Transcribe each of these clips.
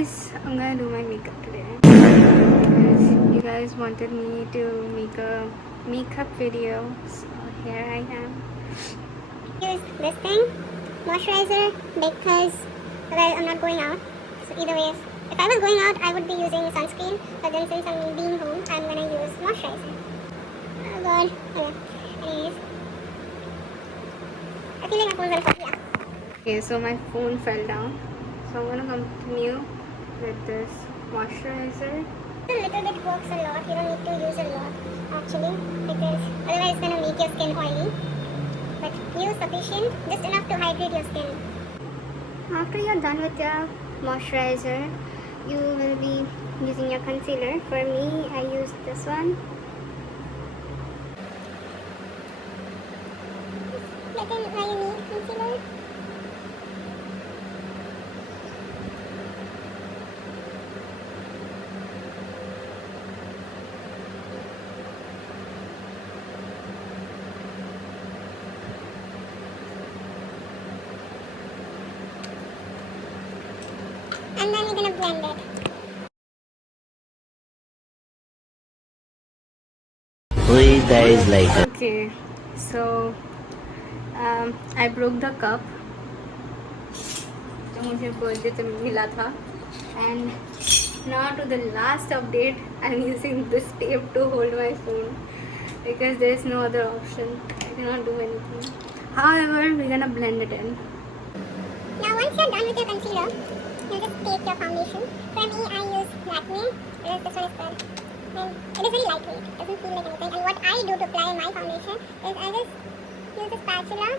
guys, I'm gonna do my makeup today because you guys wanted me to make a makeup video, so here I am. Use this thing, moisturizer, because well, I'm not going out, so either way, if I was going out I would be using sunscreen, but then since I'm being home I'm gonna use moisturizer. Oh god. Okay. Anyways, I feel like my phone's gonna fall. Yeah. Okay, so my phone fell down, so I'm gonna continue with this moisturizer. A little bit works a lot. You don't need to use a lot actually, because otherwise it's gonna make your skin oily. But use sufficient, just enough to hydrate your skin. After you're done with your moisturizer, you will be using your concealer. For me, I use this one. Get in where you need concealer. And then you're gonna blend it. 3 days later. Okay, so I broke the cup जो मुझे birthday से मिला था, and now to the last update, I'm using this tape to hold my phone because there's no other option. I cannot do anything. However, we're gonna blend it in. Now once you're done with your concealer, you just take your foundation. For me, I use Lakme. This one is good. And it is very lightweight. It doesn't feel like anything. And what I do to apply my foundation is I just use a spatula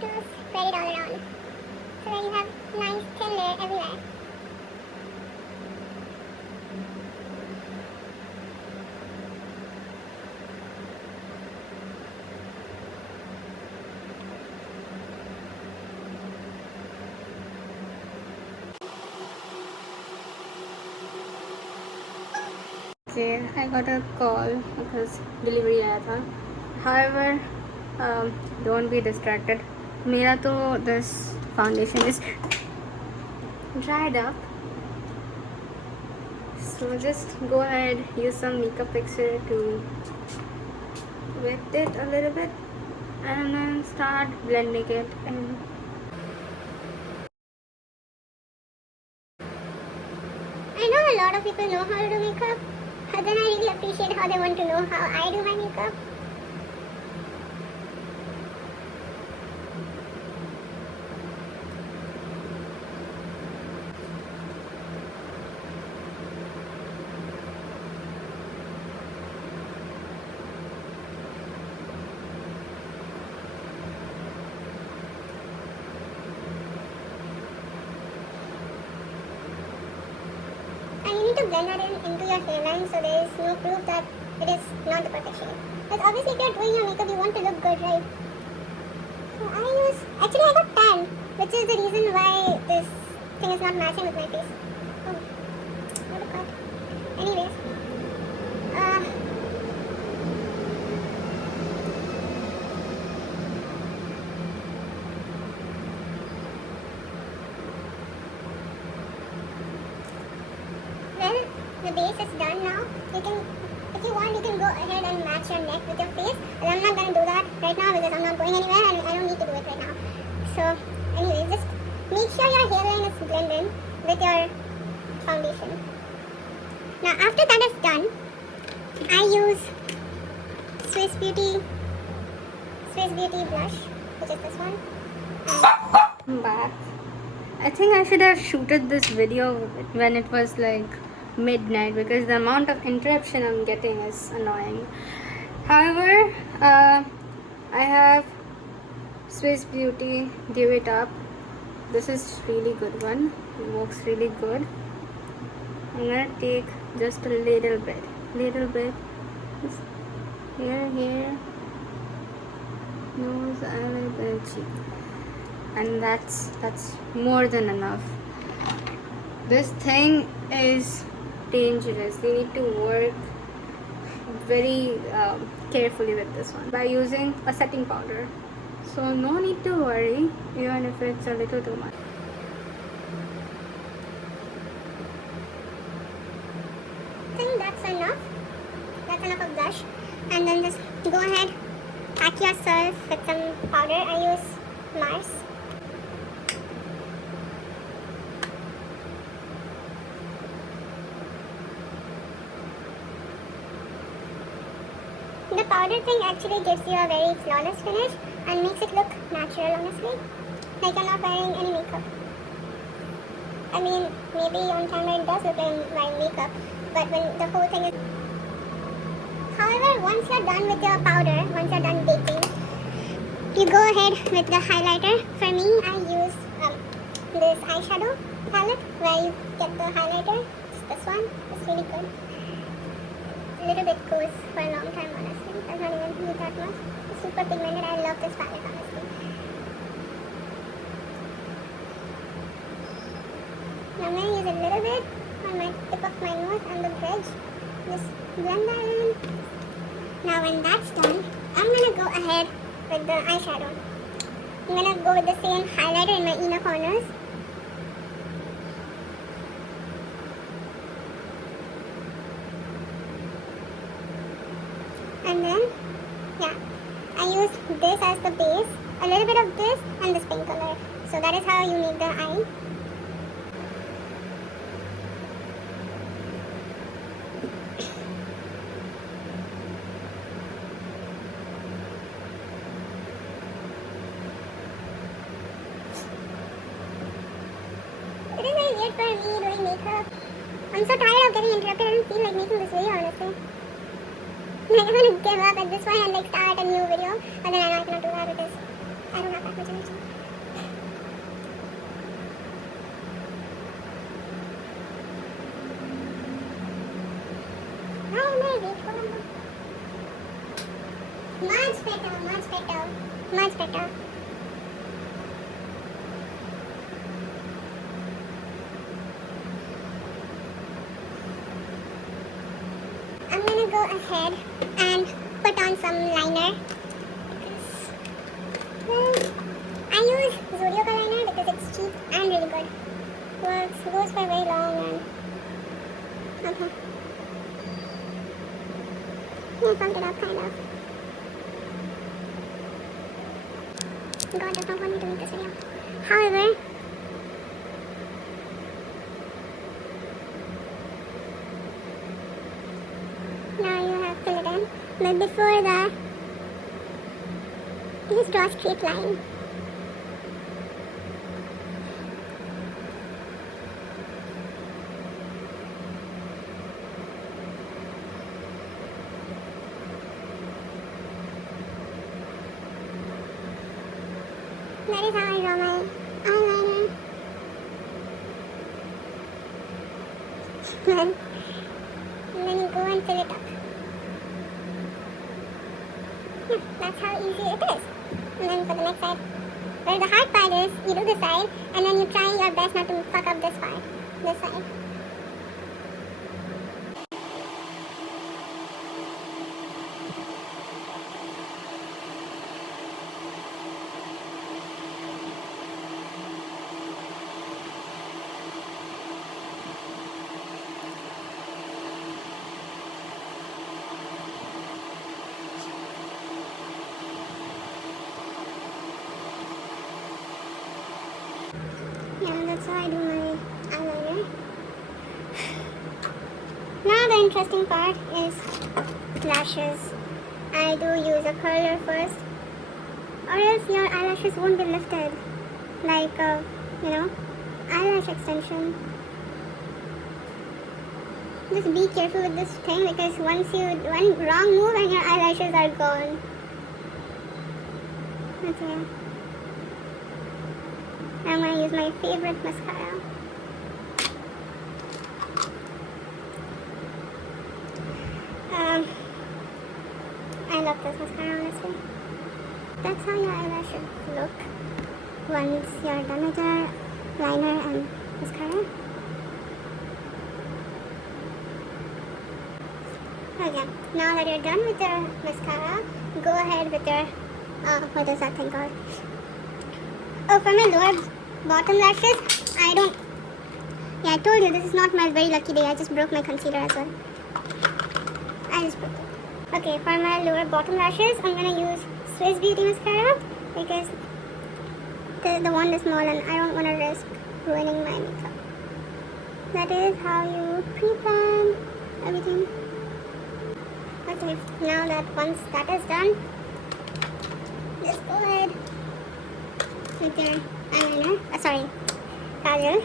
to spread it all around, so that you have nice thin layer everywhere. Okay, I got a call because delivery आया था. However, don't be distracted. मेरा तो this foundation is dried up, so just go ahead, use some makeup fixer to wet it a little bit and then start blending it in. I know a lot of people know how to do makeup, but then I really appreciate how they want to know how I do my makeup. And you need to blend that into your hairline, so there is no proof that it is not the perfect shade. But obviously if you are doing your makeup, you want to look good, right? So actually I got tan, which is the reason why this thing is not matching with my face. Oh, what a cut. Anyways, well, the base is done now. You can, if you want, you can go ahead and match your neck with your face. But I'm not going to do that right now because I'm not going anywhere and I don't need to do it right now. So anyway, just make sure your hairline is blended with your foundation. Now after that is done, I use Swiss Beauty blush, which is this one. I'm back. I think I should have shooted this video when it was like midnight because the amount of interruption I'm getting is annoying. However, I have Swiss Beauty Dew It Up. This is really good one. It works really good. I'm gonna take just a little bit, just here, nose, eyelid, and cheek, and that's more than enough. This thing is dangerous. You need to work very carefully with this one by using a setting powder. So no need to worry even if it's a little too much. think that's enough. That's enough of blush. And then just go ahead, pack yourself with some powder. I use Mars. The powder thing actually gives you a very flawless finish and makes it look natural, honestly. Like you're not wearing any makeup. I mean, maybe on camera it does look like I'm wearing makeup, but when the whole thing is... However, once you're done with your powder, once you're done baking, you go ahead with the highlighter. For me, I use this eyeshadow palette where you get the highlighter. It's this one. It's really good. A little bit goes for a long time, honestly. Does not even need that much. It's super pigmented. I love this palette, honestly. Now I'm going to use a little bit on my tip of my nose and the bridge. Just blend that in. Now when that's done, I'm going to go ahead with the eyeshadow. I'm going to go with the same highlighter in my inner corners. And then, yeah, I use this as the base, a little bit of this and this pink color. So that is how you make the eye. It is very weird for me doing makeup. I'm so tired of getting interrupted. I don't feel like making this video, honestly. Like, I'm gonna give up at this point and like start a new video, but then I know I cannot do that because I don't have that much energy. Oh, maybe. Much better, much better, much better. I'm gonna go ahead and put on some liner because, well, I use Zodiac liner because it's cheap and really good. Works, goes for very long and okay. Yeah, I pumped it up kind of. God does not want me to make this video. However, now you have fill it in. But before that, you just draw a straight line. That is how I draw my eyeliner. And then you go and fill it up. Yeah, that's how easy it is. And then for the next side, well, the hard part is you do this side and then you try your best not to fuck up this part, this side. Yeah, that's how I do my eyeliner. Now the interesting part is lashes. I do use a curler first, or else your eyelashes won't be lifted like eyelash extension. Just be careful with this thing because once you one wrong move and your eyelashes are gone. Okay. I'm going to use my favorite mascara. I love this mascara, honestly. That's how your eyelashes look once you're done with your liner and mascara. Okay, now that you're done with your mascara, go ahead with your, what is that thing called? Oh, for my lower bottom lashes, I told you this is not my very lucky day. I just broke my concealer as well. I just put it. Okay, for my lower bottom lashes, I'm gonna use Swiss Beauty mascara because the wand is small and I don't want to risk ruining my makeup. That is how you pre-plan everything. Okay, now that once that is done, just go ahead with your eyeliner. Kajal.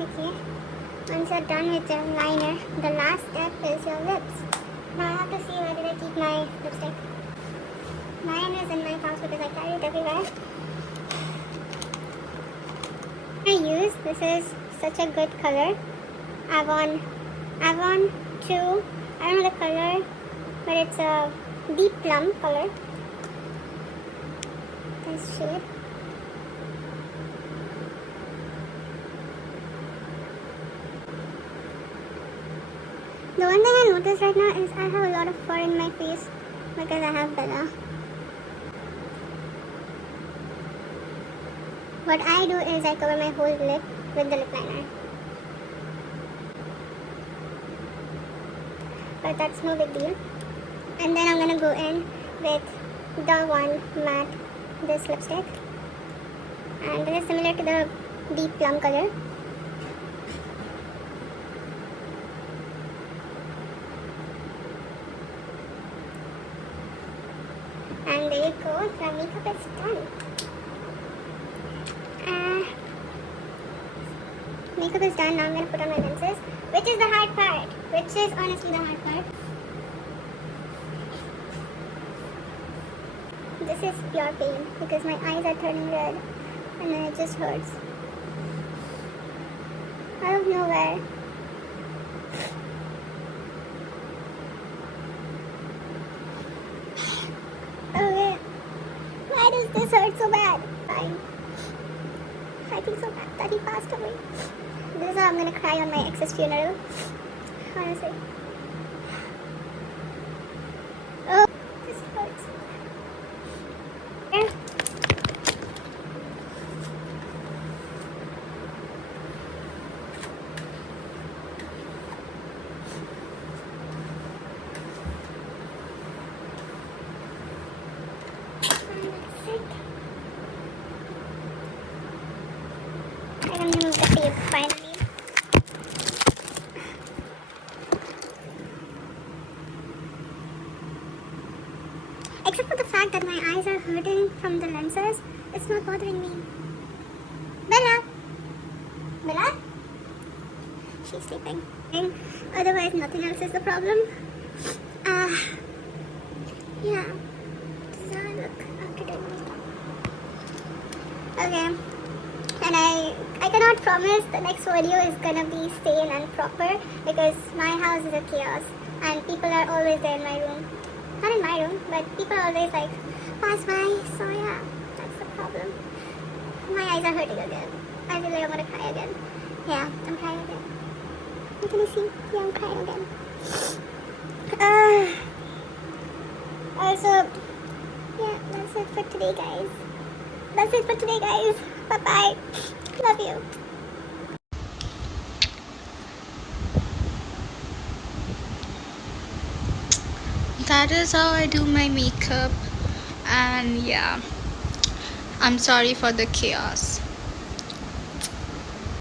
Okay, once you're done with your liner, the last step is your lips. Now I have to see where did I keep my lipstick. Mine is in my house because I carry it everywhere. This is such a good color. Avon 2. I don't know the color, but it's a deep plum color. This shade. The one thing I noticed right now is I have a lot of fur in my face because I have Bella. What I do is I cover my whole lip with the lip liner. But that's no big deal. And then I'm gonna go in with the one matte, this lipstick. And it is similar to the deep plum color. And there you go, the makeup is done. Makeup is done, now I'm going to put on my lenses, which is the hard part, which is honestly the hard part. This is pure pain because my eyes are turning red and then it just hurts. Out of nowhere. Okay. Why does this hurt so bad? Fine. I think so bad that he passed away. This is how I'm gonna cry on my ex's funeral. Honestly. Oh, this hurts. I'm gonna remove the tape finally. Except for the fact that my eyes are hurting from the lenses, it's not bothering me. Bella! Bella? She's sleeping. Otherwise, nothing else is the problem. Yeah. This is how I look after doing makeup. Okay. And I cannot promise the next video is gonna be sane and proper because my house is a chaos and people are always there in my room. Not in my room, but people are always like pass by. So yeah, that's the problem. My eyes are hurting again. I feel like I'm gonna cry again. Yeah, I'm crying again. Can you see? Yeah, I'm crying again. Also, yeah, that's it for today, guys. Bye-bye. Love you. That is how I do my makeup. And yeah, I'm sorry for the chaos.